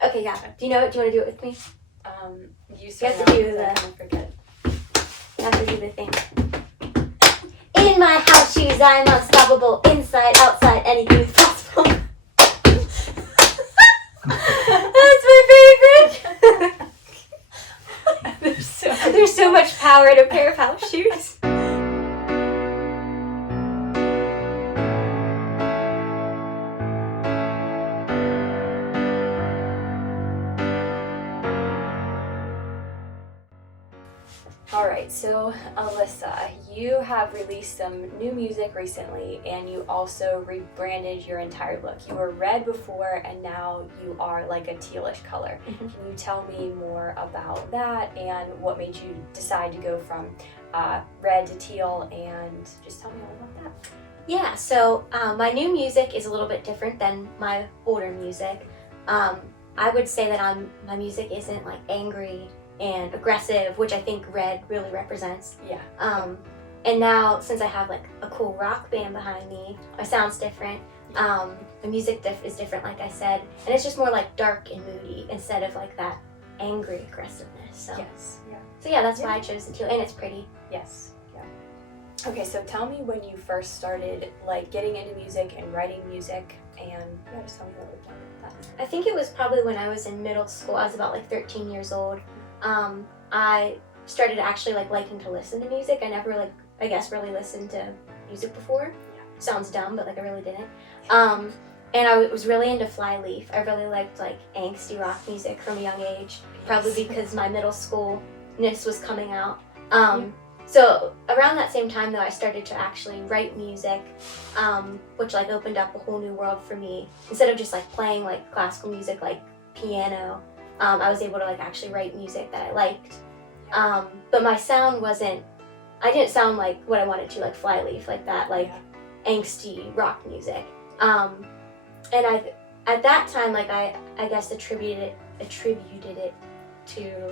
Okay, yeah. Do you know it? Do you want to do it with me? You have to do the. I forget. You have to do the thing. In my house shoes, I'm unstoppable. Inside, outside, anything is possible. That's my favorite. There's so much power in a pair of house shoes. Alright, so Alyssa, you have released some new music recently and you also rebranded your entire look. You were red before and now you are like a tealish color. Mm-hmm. Can you tell me more about that and what made you decide to go from red to teal, and just tell me all about that? Yeah, so my new music is a little bit different than my older music. I would say that my music isn't like angry and aggressive, which I think red really represents. Yeah. And now, since I have like a cool rock band behind me, my sound's different. The music is different, like I said, and it's just more like dark and moody instead of like that angry aggressiveness. So. Yes. Yeah. So yeah, that's why I chose the teal, and it's pretty. Yes. Yeah. Okay, so tell me when you first started like getting into music and writing music, and just tell me a little bit about that. I think it was probably when I was in middle school. I was about like 13 years old. I started actually like liking to listen to music. I never really listened to music before. Yeah. Sounds dumb, but like I really didn't. And I was really into Flyleaf. I really liked like angsty rock music from a young age, probably because my middle schoolness was coming out. So around that same time though, I started to actually write music, which like opened up a whole new world for me. Instead of just like playing like classical music like piano, I was able to like actually write music that I liked. But my sound I didn't sound like what I wanted to, like Flyleaf, like that, like angsty rock music. And at that time, like I guess attributed it to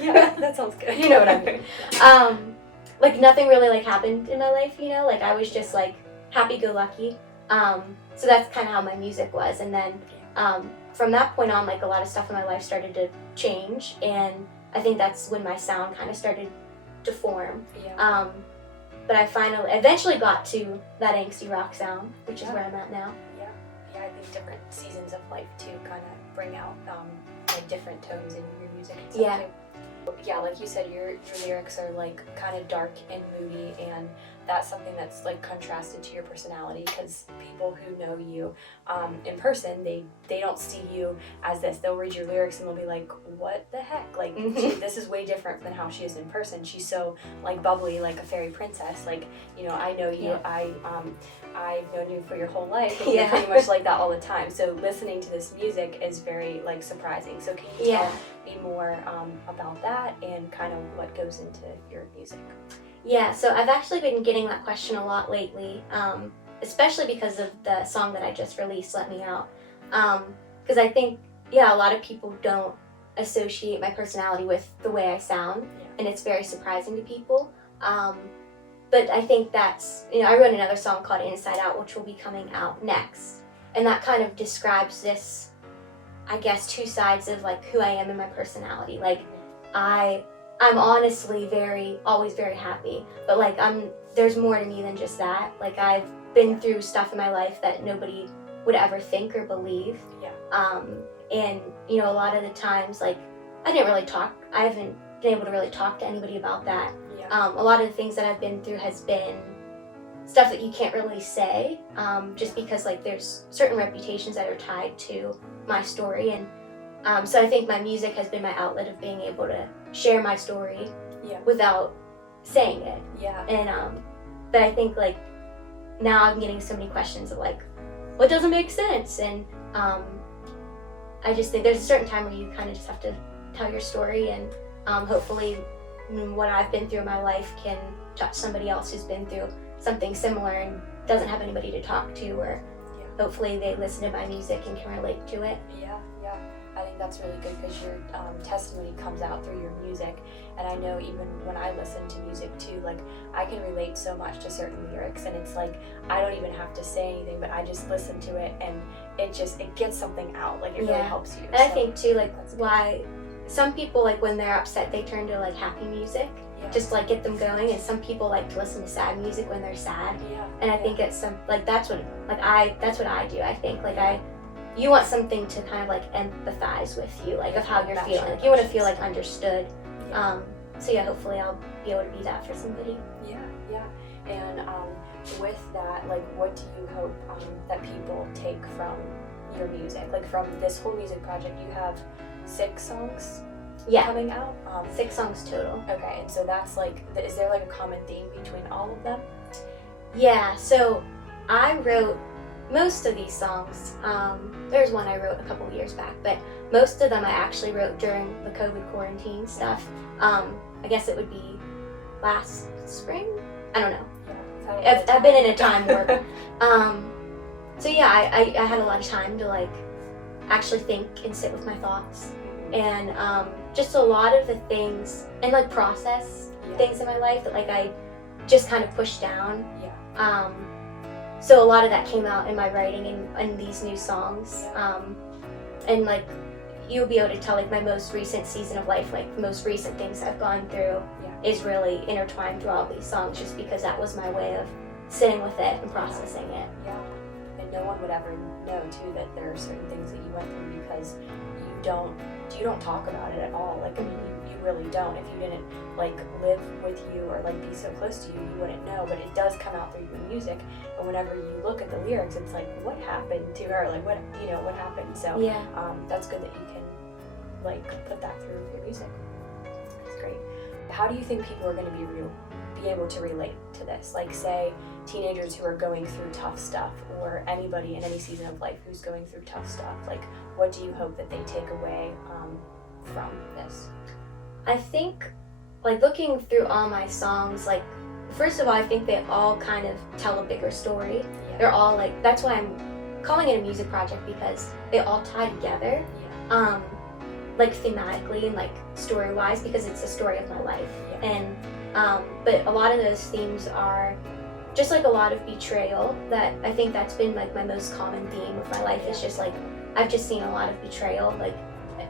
yeah, that sounds good. You know what I mean. Like nothing really like happened in my life, you know, like I was just like happy-go-lucky. So that's kind of how my music was, and then from that point on, like a lot of stuff in my life started to change, and I think that's when my sound kind of started to form. Yeah. But I eventually got to that angsty rock sound, which is where I'm at now. Yeah. Yeah, I think different seasons of life too kind of bring out like different tones in your music and stuff too. Yeah, like you said, your lyrics are like kind of dark and moody, and that's something that's like contrasted to your personality, because people who know you in person, they don't see you as this. They'll read your lyrics and they'll be like, what the heck? Like, this is way different than how she is in person. She's so like bubbly, like a fairy princess. Like, you know, I know you. Yeah. I've known you for your whole life, and you're pretty much like that all the time. So listening to this music is very like surprising. So can you tell me more about that and kind of what goes into your music? Yeah, so I've actually been getting that question a lot lately, especially because of the song that I just released, Let Me Out. Because I think, a lot of people don't associate my personality with the way I sound, and it's very surprising to people. But I think that's, I wrote another song called Inside Out, which will be coming out next. And that kind of describes this, I guess, two sides of like who I am and my personality. Like, I'm honestly always very happy, but like there's more to me than just that. Like I've been through stuff in my life that nobody would ever think or believe. Yeah. And a lot of the times, like I haven't been able to really talk to anybody about that. Yeah. A lot of the things that I've been through has been stuff that you can't really say, just because like there's certain reputations that are tied to my story, and so I think my music has been my outlet of being able to share my story without saying it. Yeah. And but I think like now I'm getting so many questions of like, what doesn't make sense? And I just think there's a certain time where you kind of just have to tell your story, and hopefully what I've been through in my life can touch somebody else who's been through something similar and doesn't have anybody to talk to, or hopefully they listen to my music and can relate to it. Yeah. I think that's really good because your testimony comes out through your music. And I know even when I listen to music too, like I can relate so much to certain lyrics, and it's like I don't even have to say anything, but I just listen to it and it gets something out. Like it really helps you. And I think too, like why some people, like when they're upset, they turn to like happy music. Just to, like get them going, and some people like to listen to sad music when they're sad. And I think it's some like that's what I do. I think like you want something to kind of like empathize with you, like of how you're feeling. Like you want to feel like understood. So yeah, hopefully I'll be able to be that for somebody. Yeah. And with that, like what do you hope that people take from your music? Like from this whole music project, you have 6 songs coming out? 6 songs total. Okay, and so that's like, is there like a common theme between all of them? Yeah, so I wrote most of these songs. There's one I wrote a couple of years back, but most of them I actually wrote during the COVID quarantine stuff. I guess it would be last spring? I don't know. Yeah, I've been in a time warp. So yeah, I had a lot of time to like actually think and sit with my thoughts. And just a lot of the things and like process things in my life that like I just kind of pushed down. So a lot of that came out in my writing and these new songs. And like you'll be able to tell like my most recent season of life, like the most recent things I've gone through is really intertwined through all these songs, just because that was my way of sitting with it and processing it. And no one would ever know too that there are certain things that you went through because you don't talk about it at all. Like I mean, you really don't. If you didn't like live with you or like be so close to you, you wouldn't know. But it does come out through your music. And whenever you look at the lyrics, it's like, what happened to her? Like what happened? So that's good that you can like put that through your music. That's great. How do you think people are going to be able to relate to this? Like say teenagers who are going through tough stuff, or anybody in any season of life who's going through tough stuff. Like what do you hope that they take away from this? I think like looking through all my songs, like first of all, I think they all kind of tell a bigger story. They're all like, that's why I'm calling it a music project, because they all tie together. Like thematically and like story-wise, because it's a story of my life. And but a lot of those themes are just like a lot of betrayal. That I think that's been like my most common theme of my life. Is just like I've just seen a lot of betrayal, like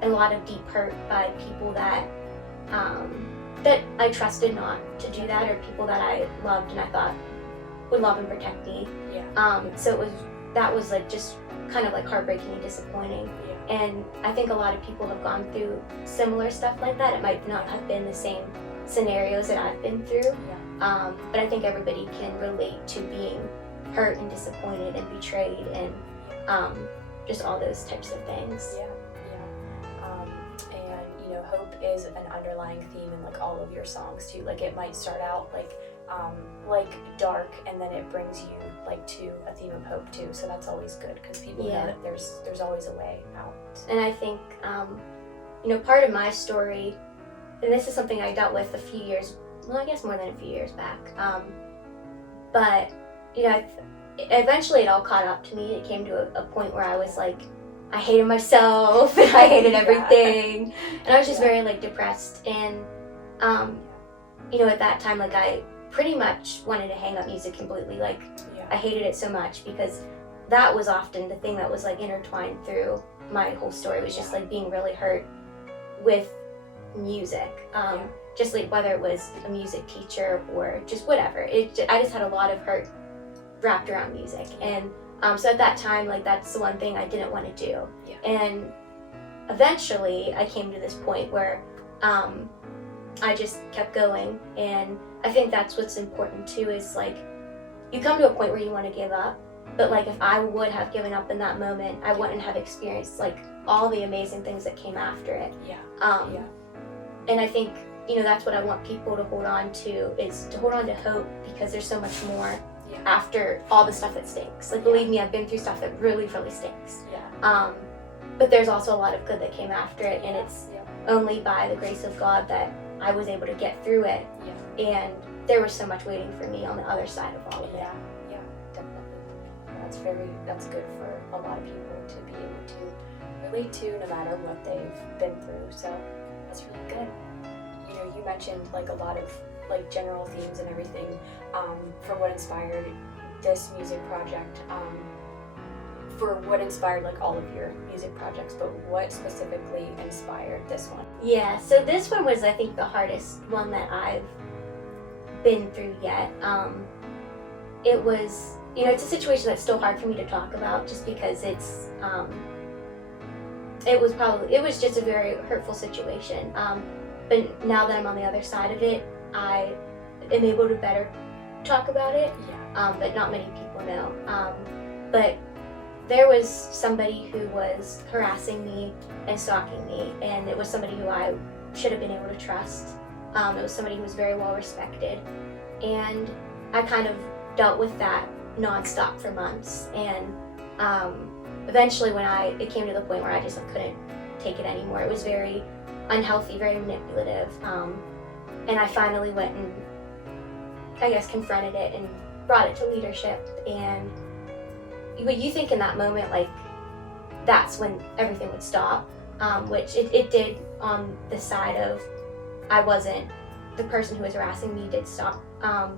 a lot of deep hurt by people that that I trusted not to do that, or people that I loved and I thought would love and protect me. So that was like just kind of like heartbreaking and disappointing. And I think a lot of people have gone through similar stuff like that. It might not have been the same scenarios that I've been through, but I think everybody can relate to being hurt and disappointed and betrayed and just all those types of things. And hope is an underlying theme in like all of your songs too. Like it might start out like dark, and then it brings you like to a theme of hope too. So that's always good, because people know that there's always a way out. And I think part of my story, and this is something I dealt with a few years, well I guess more than a few years back, but eventually it all caught up to me. It came to a point where I was like, I hated myself and I hated everything, and I was just very like depressed. And at that time, like I pretty much wanted to hang up music completely. Like I hated it so much, because that was often the thing that was like intertwined through my whole story, was just like being really hurt with music. Just like whether it was a music teacher or just whatever. I just had a lot of hurt wrapped around music. And so at that time, like that's the one thing I didn't want to do. And eventually I came to this point where I just kept going. And I think that's what's important too, is like you come to a point where you want to give up, but like if I would have given up in that moment, I wouldn't have experienced like all the amazing things that came after it. And I think that's what I want people to hold on to, is to hold on to hope, because there's so much more after all the stuff that stinks. Like believe me, I've been through stuff that really, really stinks. But there's also a lot of good that came after it, and it's only by the grace of God that I was able to get through it. And there was so much waiting for me on the other side of all of it. Definitely. that's good for a lot of people to be able to relate to, no matter what they've been through. So that's really good. You know, you mentioned like a lot of like general themes and everything for what inspired this music project. For what inspired like all of your music projects, but what specifically inspired this one? Yeah, so this one was, I think, the hardest one that I've been through yet. It was, you know, it's a situation that's still hard for me to talk about, just because it was just a very hurtful situation. But now that I'm on the other side of it, I am able to better talk about it. Yeah. But not many people know. But there was somebody who was harassing me and stalking me, and it was somebody who I should have been able to trust. It was somebody who was very well respected, and I kind of dealt with that nonstop for months. And eventually, when it came to the point where I just couldn't take it anymore, it was very unhealthy, very manipulative, and I finally went and, I guess, confronted it and brought it to leadership. And what you think in that moment, like, that's when everything would stop, which it did on the side of I wasn't the person who was harassing me, did stop.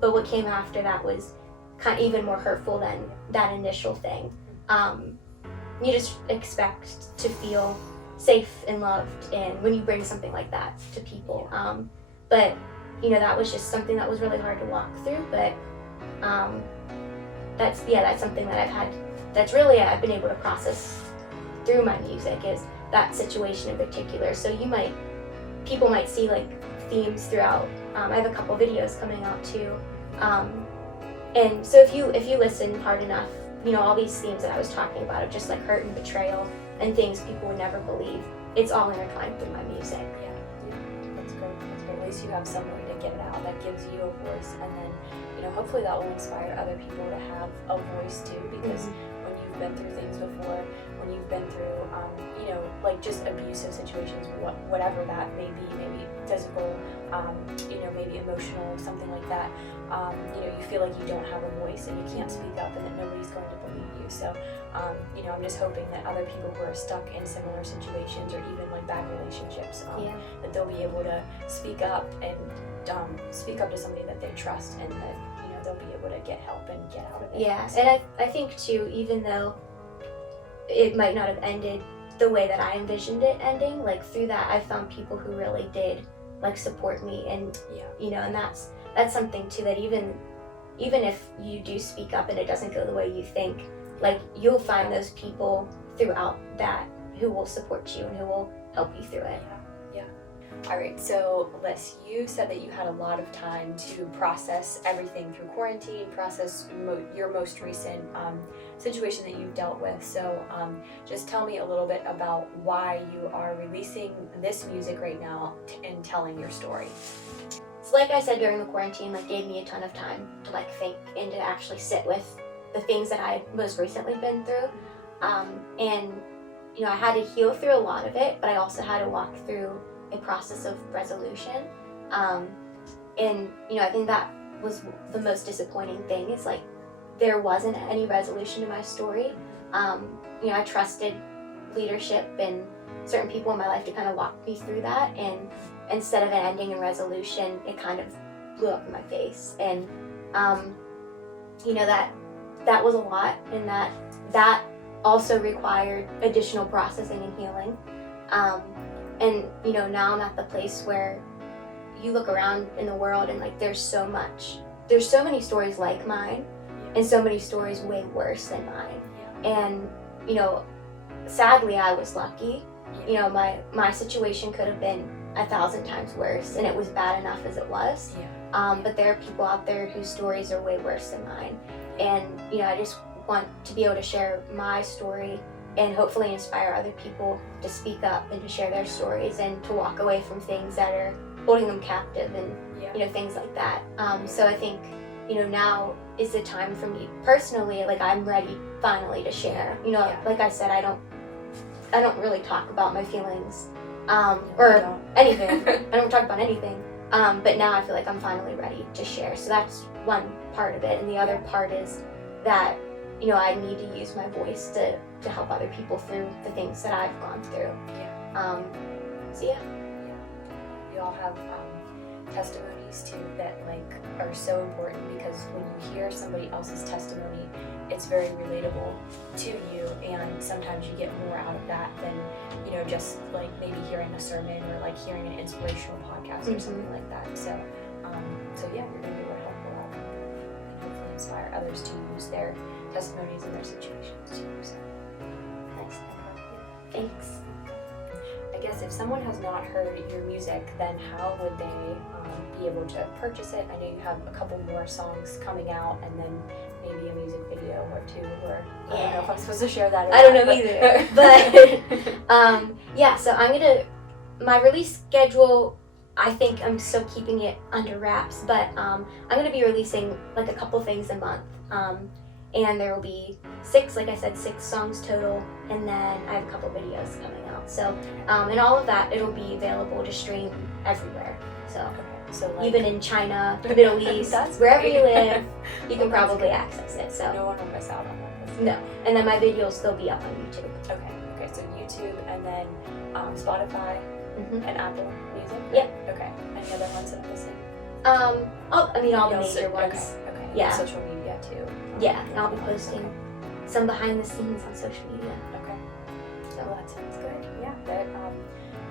But what came after that was kind of even more hurtful than that initial thing. You just expect to feel safe and loved, and when you bring something like that to people. But you know, that was just something that was really hard to walk through. But that's something that I've been able to process through my music, is that situation in particular. So people might see like themes throughout. I have a couple videos coming out too, and so if you listen hard enough, you know, all these themes that I was talking about of just like hurt and betrayal and things people would never believe, it's all intertwined through my music. Yeah, that's great. That's great. At least you have some way to get it out that gives you a voice, and then, you know, hopefully that will inspire other people to have a voice too, because when you've been through things before, when you've been through, you know, like just abusive situations, whatever that may be, maybe physical, you know, maybe emotional, something like that, you know, you feel like you don't have a voice and you can't speak up, and that nobody's going to believe you. So, you know, I'm just hoping that other people who are stuck in similar situations, or even like bad relationships, that they'll be able to speak up and speak up to somebody that they trust, and that, you know, they'll be able to get help and get out of it. Yeah, So, and I think too, even though it might not have ended the way that I envisioned it ending, like through that I found people who really did like support me, and you know, and that's something too, that even if you do speak up and it doesn't go the way you think, like you'll find those people throughout that who will support you and who will help you through it. All right, so Liz, you said that you had a lot of time to process everything through quarantine, process your most recent situation that you've dealt with. So just tell me a little bit about why you are releasing this music right now and telling your story. So like I said, during the quarantine, like gave me a ton of time to like think and to actually sit with the things that I most recently been through. And you know, I had to heal through a lot of it, but I also had to walk through a process of resolution. And you know, I think that was the most disappointing thing, is like there wasn't any resolution to my story. You know, I trusted leadership and certain people in my life to kind of walk me through that, and instead of it ending in resolution, it kind of blew up in my face. And you know, that was a lot, and that also required additional processing and healing. And you know, now I'm at the place where you look around in the world and like there's so many stories like mine, and so many stories way worse than mine. And you know, sadly I was lucky. You know, my situation could have been 1,000 times worse, and it was bad enough as it was. But there are people out there whose stories are way worse than mine, and you know, I just want to be able to share my story and hopefully inspire other people to speak up and to share their stories, and to walk away from things that are holding them captive, and you know, things like that. So I think, you know, now is the time for me personally, like I'm ready finally to share. You know, like I said, I don't really talk about my feelings or anything. I don't talk about anything. But now I feel like I'm finally ready to share. So that's one part of it, and the other part is that, you know, I need to use my voice to help other people through the things that I've gone through. Yeah. So yeah. We all have testimonies too that like are so important, because when you hear somebody else's testimony, it's very relatable to you, and sometimes you get more out of that than, you know, just like maybe hearing a sermon or like hearing an inspirational podcast or something like that. So yeah, you're gonna be able to help a lot of people and hopefully inspire others to use their testimonies in their situations too. So Nice. Thanks. I guess if someone has not heard your music, then how would they be able to purchase it? I know you have a couple more songs coming out, and then maybe a music video or two, or I don't know if I'm supposed to share that or I don't not, know either. But yeah, so my release schedule, I think I'm still keeping it under wraps, but I'm gonna be releasing like a couple things a month. And there will be 6 songs total, and then I have a couple videos coming out. So, and all of that, it'll be available to stream everywhere. So, So like, even in China, the Middle East, That's wherever great. you live, you can Well, that's probably good. access it. So, no one will miss out on that. That's no. And then my videos, they'll be up on YouTube. Okay, so YouTube, and then Spotify Mm-hmm. and Apple Music? Yep. Okay. Any other ones that I'm missing? All the Yeah, major ones. Okay. Yeah. Social media too. Yeah, and I'll be posting some behind the scenes on social media. Okay. So, Well, that sounds good. Yeah.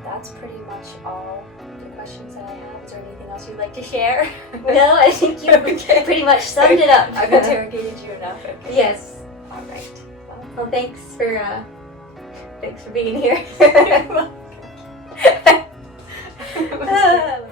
That's pretty much all the questions that I have. Is there anything else you'd like to share? no, I think you Okay. pretty much summed it up. I've interrogated you enough. Okay. Yes. All right. Well, thanks for being here. Well,